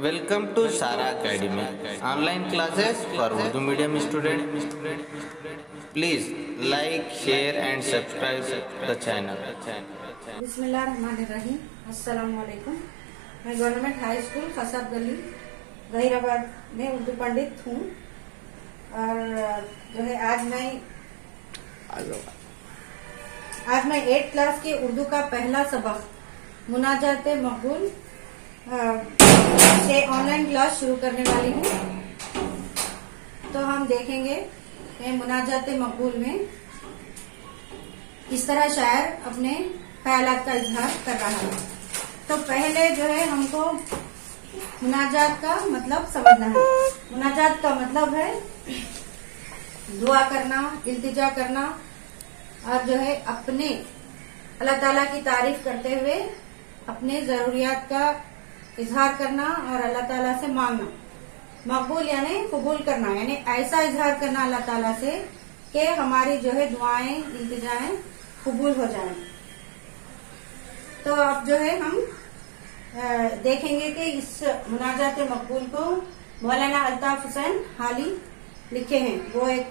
Welcome to Sara Academy, online classes for Urdu medium student. Please like, share and subscribe the channel. बिस्मिल्लाहिर्रहमानिर्रहीम। अस्सलाम वालेकुम। मैं government high school खसाब गली गहीराबाद में उर्दू पंडित हूँ और जो है आज मैं 8th क्लास की उर्दू का पहला सबक मुनाजात मकबूल से ऑनलाइन क्लास शुरू करने वाली हूँ। तो हम देखेंगे कि मुनाजात मकबूल में किस तरह शायर अपने ख्यालात का इजहार कर रहा है। तो पहले जो है हमको मुनाजात का मतलब समझना है। मुनाजात का मतलब है दुआ करना, इल्तिजा करना और जो है अपने अल्लाह ताला की तारीफ करते हुए अपने जरूरियात का इजहार करना और अल्लाह ताला से मांगना। मकबूल यानी कबूल करना, यानी ऐसा इजहार करना अल्लाह ताला से कि हमारी जो है दुआएं, इल्तिजाएं कबूल हो जाएं। तो अब जो है हम देखेंगे कि इस मुनाजात मकबूल को मौलाना अल्ताफ हुसैन हाली लिखे हैं। वो एक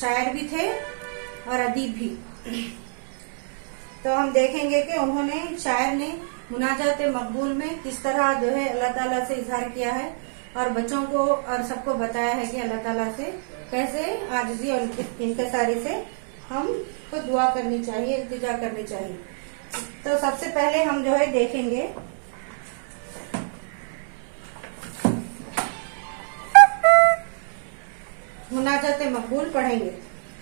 शायर भी थे और अदीब भी। तो हम देखेंगे कि उन्होंने शायर ने मुनाजात मकबूल में किस तरह जो है अल्लाह ताला से इजहार किया है और बच्चों को और सबको बताया है कि अल्लाह ताला से कैसे आजिज़ी और इंकिसारी से हम को दुआ करनी चाहिए, इल्तिजा करनी चाहिए। तो सबसे पहले हम जो है देखेंगे मुनाजात मकबूल पढ़ेंगे।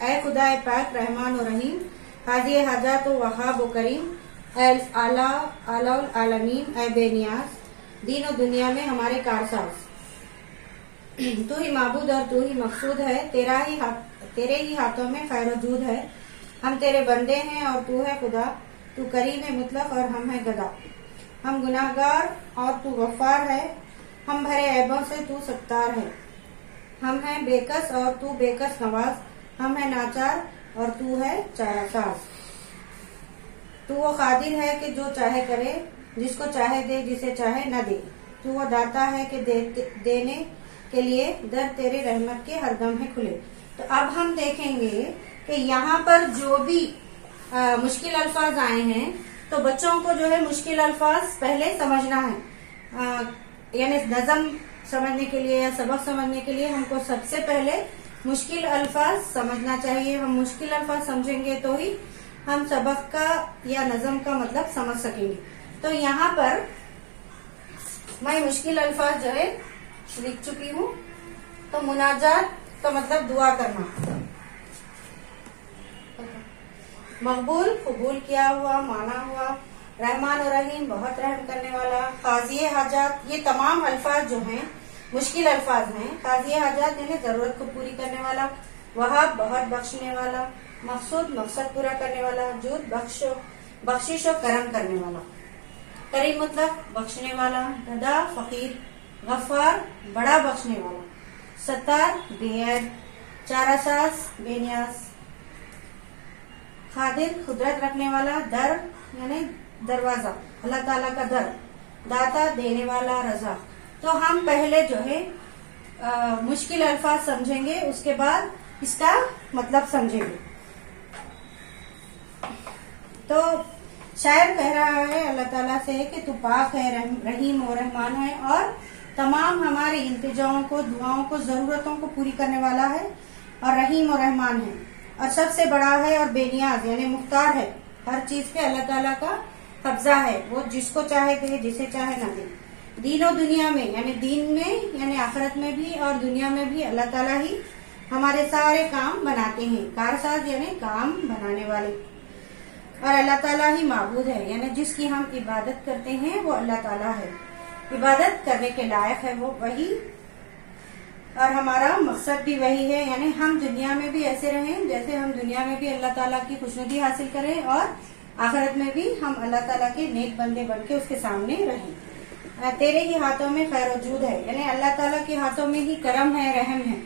ऐ खुदा पाक रहमान और रहीम, हाजी हाजात वहाब करीम, आला आलमीन, ऐ बेनियाज, दीन और दुनिया में हमारे कारसाज, तू ही माबूद और तू ही मकसूद है, तेरे ही हाथों में खैर वजूद है। हम तेरे बंदे हैं और तू है खुदा, तू करीम है मुतलक और हम है गदा। हम गुनाहगार और तू गफ्फार है, हम भरे ऐबों से तू सत्तार है। हम हैं बेकस और तू बेकस नवाज, हम है नाचार और तू है चारासाज। तू वो कादिर है कि जो चाहे करे, जिसको चाहे दे, जिसे चाहे न दे। तू वो दाता है कि देने के लिए दर तेरे रहमत के हरदम है खुले। तो अब हम देखेंगे कि यहाँ पर जो भी मुश्किल अल्फाज आए हैं तो बच्चों को जो है मुश्किल अल्फाज पहले समझना है। यानी नज़म समझने के लिए या सबक समझने के लिए हमको सबसे पहले मुश्किल अल्फाज समझना चाहिए। हम मुश्किल अल्फाज समझेंगे तो ही हम सबक का या नज़म का मतलब समझ सकेंगे। तो यहाँ पर मैं मुश्किल अल्फाज जो है लिख चुकी हूँ। तो मुनाजात का मतलब दुआ करना, मकबूल कबूल किया हुआ, माना हुआ, रहमान और रहीम बहुत रहम करने वाला, काजी हाजात, ये तमाम अल्फाज जो हैं मुश्किल अल्फाज हैं। काजी हाजात यानी जरूरत को पूरी करने वाला, वहाब बहुत बख्शने वाला, मकसूद मकसद पूरा करने वाला, जूद बख्शिश और करम करने वाला, करीम मतलब बख्शने वाला, गदा फकीर, गफ्फार बड़ा बख्शने वाला, सत्तार बेअद, चारासाज बेनियाज, खादिर कुदरत रखने वाला, दर यानी दरवाजा अल्लाह ताला का दर, दाता देने वाला, रजा। तो हम पहले जो है मुश्किल अल्फाज समझेंगे, उसके बाद इसका मतलब समझेंगे। तो शायर कह रहा है अल्लाह ताला से कि तू पाक है, रहीम और रहमान है और तमाम हमारे इल्तिजाओं को, दुआओं को, जरूरतों को पूरी करने वाला है और रहीम और रहमान है और सबसे बड़ा है और बेनियाज यानी मुख्तार है। हर चीज पे अल्लाह ताला का कब्जा है, वो जिसको चाहे दे, जिसे चाहे न दे। दीन और दुनिया में यानी दीन में यानी आखिरत में भी और दुनिया में भी अल्लाह ताला ही हमारे सारे काम बनाते हैं। कारसाज यानी काम बनाने वाले और अल्लाह ताला ही माबूद है यानी जिसकी हम इबादत करते हैं वो अल्लाह ताला है। इबादत करने के लायक है वो वही और हमारा मकसद भी वही है, यानी हम दुनिया में भी ऐसे रहें जैसे हम दुनिया में भी अल्लाह ताला की खुशनुदी हासिल करें और आखिरत में भी हम अल्लाह ताला के नेक बंदे बनके उसके सामने रहें। तेरे ही हाथों में खैर वजूद है यानी अल्लाह ताला के हाथों में ही करम है, रहम है।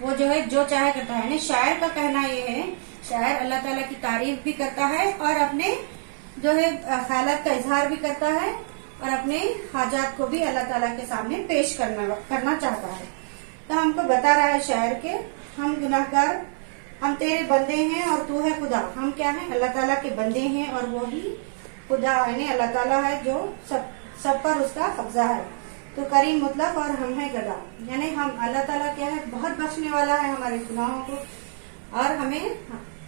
वो जो है जो चाहे करता है। यानी शायर का कहना ये है, शायर अल्लाह ताला की तारीफ भी करता है और अपने जो है ख्यालात का इजहार भी करता है और अपने हाजात को भी अल्लाह ताला के सामने पेश करना चाहता है। तो हमको बता रहा है शायर के, हम गुनाहगार, हम तेरे बंदे हैं और तू है खुदा। हम क्या है? अल्लाह ताला के बंदे हैं और वो ही खुदा यानी अल्लाह ताला है जो सब पर उसका कब्जा है। तो करीम मुतलक और हम है गदा, यानी हम अल्लाह ताला क्या है? बहुत बख्शने वाला है हमारे गुनाहों को और हमें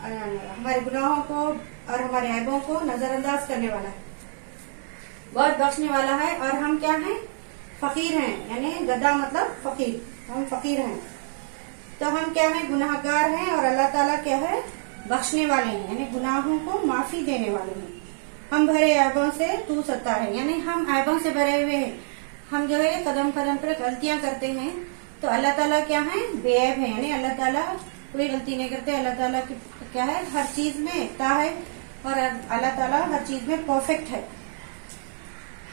हमारे गुनाहों को और हमारे ऐबों को नजरअंदाज करने वाला है, बहुत बख्शने वाला है। और हम क्या हैं? फकीर हैं, यानी गदा मतलब फकीर, हम फकीर हैं। तो हम क्या है? गुनाहगार हैं और अल्लाह ताला क्या है? बख्शने वाले हैं, यानी गुनाहों को माफी देने वाले हैं। हम भरे ऐबों से तू सत्तार है, यानी हम ऐबों से भरे हुए हैं। हम जो है कदम कदम पर गलतियां करते हैं, तो अल्लाह ताला क्या है? बेऐब है, यानी अल्लाह ताला कोई गलती नहीं करते। अल्लाह ताला की क्या है? हर चीज में एकता है और अल्लाह ताला हर चीज में परफेक्ट है।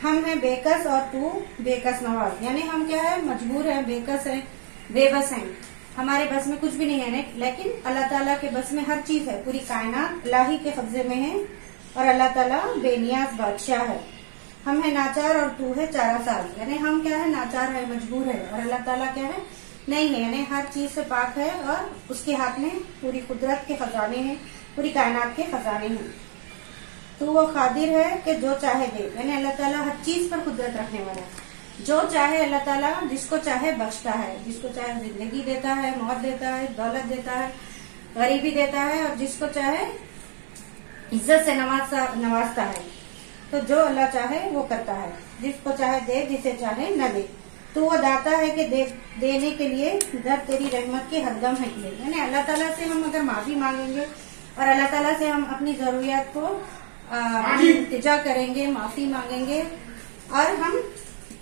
हम हैं बेकस और तू बेकस नवाज, यानी हम क्या है? मजबूर हैं, बेकस हैं, बेबस हैं, हमारे बस में कुछ भी नहीं है, लेकिन अल्लाह ताला के बस में हर चीज है। पूरी कायनात अल्लाह ही के कब्जे में है और अल्लाह ताला बेनियाज बादशाह है। हम है नाचार और तू है चारा साल, यानी हम क्या है? नाचार है, मजबूर है और अल्लाह ताला क्या है? नहीं है, यानी हर चीज से पाक है और उसके हाथ में पूरी कुदरत के खजाने हैं, पूरी कायनात के खजाने हैं। तो वो कादिर है कि जो चाहे दे, यानी अल्लाह ताला हर चीज पर कुदरत रखने वाला है। जो चाहे अल्लाह ताला जिसको चाहे बख्शता है, जिसको चाहे जिंदगी देता है, मौत देता है, दौलत देता है, गरीबी देता है और जिसको चाहे इज्जत से नवाजता है। तो जो अल्लाह चाहे वो करता है, जिसको चाहे दे, जिसे चाहे न दे। तो वो दाता है कि देने के लिए दर तेरी रहमत के हरदम है किए, यानी अल्लाह ताला से हम अगर माफी मांगेंगे और अल्लाह ताला से हम अपनी जरूरियात को इल्तिजा करेंगे, माफी मांगेंगे और हम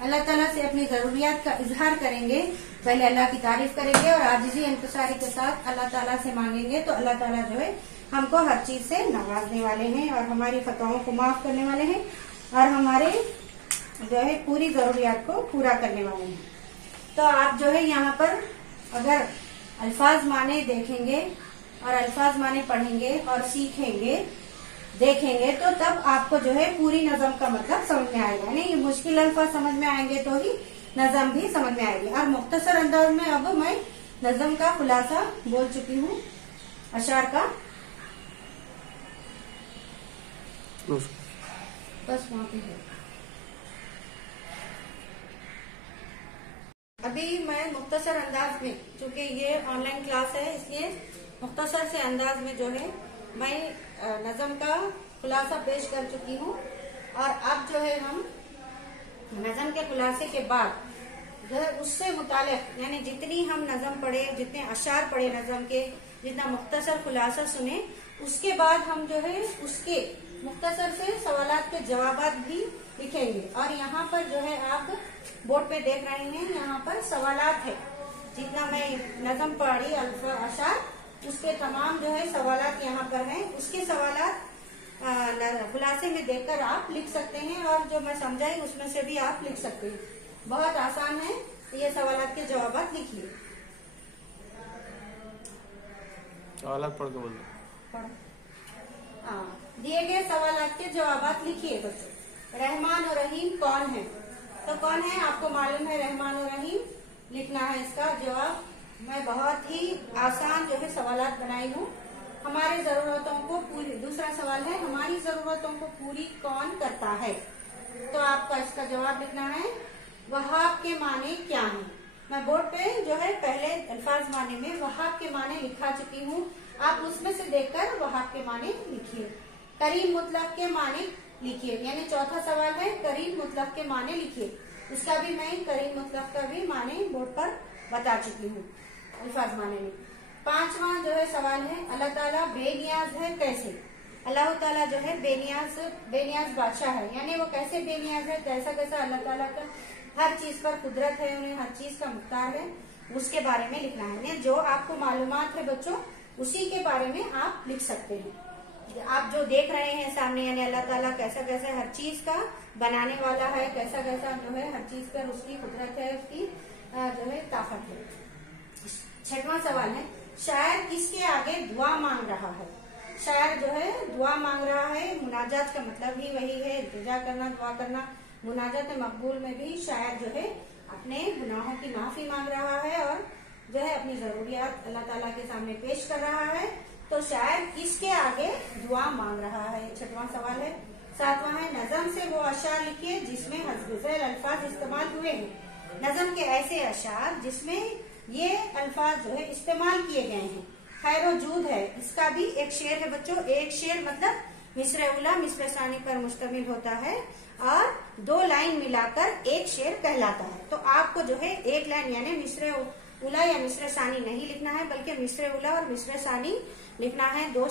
अल्लाह ताला से अपनी जरूरियात का इजहार करेंगे, पहले अल्लाह की तारीफ करेंगे और आजिज़ी इंतसारी के साथ अल्लाह ताला से मांगेंगे, तो अल्लाह ताला जो है हमको हर चीज से नवाजने वाले हैं और हमारी खताओं को माफ करने वाले हैं और हमारे जो है पूरी जरूरियात को पूरा करने वाले हैं। तो आप जो है यहाँ पर अगर अल्फाज माने देखेंगे और अल्फाज माने पढ़ेंगे और सीखेंगे, देखेंगे, तो तब आपको जो है पूरी नज़म का मतलब समझ में आएगा। नहीं, मुश्किल अल्फाज समझ में आएंगे तो ही नज़म भी समझ में आएगी। और मुख्तसर अंदाज में अब मैं नज़म का खुलासा बोल चुकी हूँ, अशार का। बस वहाँ पे है। अभी मैं मुख्तसर अंदाज में, चूंकि ये ऑनलाइन क्लास है इसलिए मुख्तसर से अंदाज में जो है मैं नज़म का खुलासा पेश कर चुकी हूँ। और अब जो है हम नज़म के खुलासे के बाद जो है उससे मुतालिक, यानी जितनी हम नज़म पढ़े, जितने अशार पढ़े नज़म के, जितना मुख्तसर खुलासा सुने, उसके बाद हम जो है उसके मुख्तसर से सवालात के जवाबात भी लिखेंगे। और यहाँ पर जो है आप बोर्ड पे देख रहे हैं, यहाँ पर सवालात है। जितना मैं नज़म पढ़ी अशार, उसके तमाम जो है सवालात यहाँ पर हैं। उसके सवालात खुलासे में देखकर आप लिख सकते हैं और जो मैं समझाई उसमें से भी आप लिख सकते हैं। बहुत आसान है, ये सवालात के जवाबात लिखिए। सवालात पढ़ के बोल दिए गए सवालात के जवाबात लिखिए बच्चों। रहमान और रहीम कौन है? तो कौन है आपको मालूम है, रहमान और रहीम लिखना है इसका जवाब। मैं बहुत ही आसान जो है सवालात बनाई हूँ। हमारी जरूरतों को पूरी, दूसरा सवाल है हमारी जरूरतों को पूरी कौन करता है? तो आपका इसका जवाब लिखना है वहाब के माने क्या है। मैं बोर्ड पे जो है पहले अल्फाज माने में वहाब के माने लिखा चुकी हूँ, आप उसमें से देखकर वहाब के माने लिखिए। करीम मुतलक के माने लिखिए, यानी चौथा सवाल है करीम मुतलक के माने लिखिए। इसका भी मैं करीम मुतलक का भी माने बोर्ड पर बता चुकी हूँ अल्फाज माने में। पांचवा जो है सवाल है अल्लाह ताला बेनियाज है कैसे? अल्लाह ताला जो है बेनियाज बादशाह है, यानी वो कैसे बेनियाज है, कैसा कैसा अल्लाह ताला का हर चीज पर कुदरत है, उन्हें हर चीज का मुख्तार है, उसके बारे में लिखना है। जो आपको मालूमात है बच्चों, उसी के बारे में आप लिख सकते हैं। आप जो देख रहे हैं सामने, यानी अल्लाह ताला कैसा कैसा हर चीज का बनाने वाला है, कैसा कैसा जो है हर चीज पर उसकी कुदरत है, उसकी जो है ताकत है। छठवां सवाल है शायर किसके आगे दुआ मांग रहा है? शायर जो है दुआ मांग रहा है। मुनाजात का मतलब ही वही है, इल्तिजा करना, दुआ करना, मुनाजात मकबूल में भी शायर जो है अपने गुनाहों की माफी मांग रहा है और जो है अपनी जरूरियात अल्लाह ताला के सामने पेश कर रहा है। तो शायर किसके आगे दुआ मांग रहा है? 6वां सवाल है। 7वां है, नज़म से वो अशार लिखिए जिसमें हज़्फ़ अल्फाज इस्तेमाल हुए हैं। नज़म के ऐसे अशार जिसमें ये अल्फाज जो है इस्तेमाल किए गए हैं। खैर जूद है, इसका भी एक शेर है बच्चों। एक शेर मतलब मिस्र उला मिस्र सानी पर मुश्तमिल होता है और 2 लाइन मिलाकर एक शेर कहलाता है। तो आपको जो है एक लाइन यानी मिस्र उला या मिस्र सानी नहीं लिखना है, बल्कि मिस्र उला और मिस्र सानी लिखना है। 2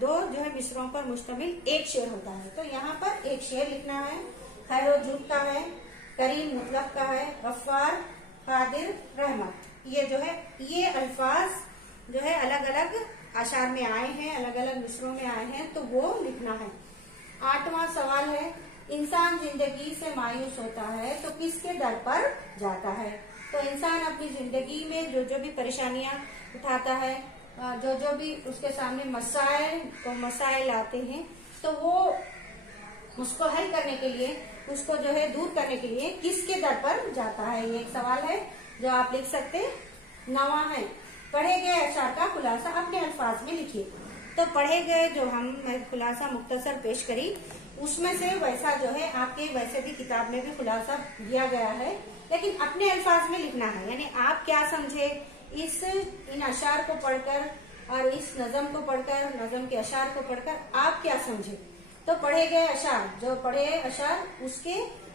जो है मिसरों पर मुश्तमिल एक शेर होता है। तो यहाँ पर एक शेर लिखना है। खैर जूद का है, करीम मुतलक का है, गफ्फार, कादिर, रहमत। ये जो है ये अल्फाज जो है अलग अलग अशार में आए हैं, अलग अलग मिसरों में आए हैं, तो वो लिखना है। 8वां सवाल है, इंसान जिंदगी से मायूस होता है तो किसके दर पर जाता है? तो इंसान अपनी जिंदगी में जो भी परेशानियां उठाता है, जो भी उसके सामने मसाइल आते हैं, तो वो उसको हल करने के लिए, उसको जो है दूर करने के लिए किसके दर पर जाता है? ये एक सवाल है जो आप लिख सकते। 9वां है, पढ़े गए अशार का खुलासा अपने अल्फाज में लिखिए। तो पढ़े गए जो मैं खुलासा मुख्तसर पेश करी, उसमें से वैसा जो है आपके वैसे भी किताब में भी खुलासा दिया गया है, लेकिन अपने अल्फाज में लिखना है। यानी आप क्या समझे इन अशार को पढ़कर और इस नज़म को पढ़कर, नज़म के अशार को पढ़कर आप क्या समझे? तो पढ़े गए अशार, जो पढ़े अशार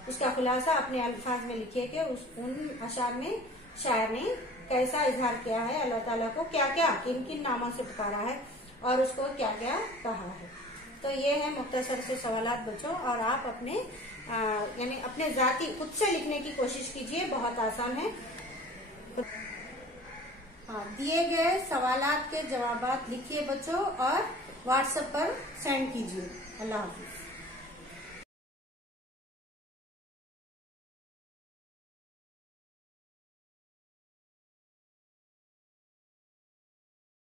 उसका खुलासा अपने अल्फाज में लिखिए कि उन अशार में शायर ने कैसा इजहार किया है, अल्लाह ताला को क्या क्या किन किन नामों से पुकारा है और उसको क्या क्या कहा है। तो ये है मुख्तसर से सवालात बच्चों, और आप अपने यानी अपने जाती खुद से लिखने की कोशिश कीजिए, बहुत आसान है। दिए गए सवालात के जवाबात लिखिए बच्चों और व्हाट्सएप पर सेंड कीजिए। अल्लाह हाफिज।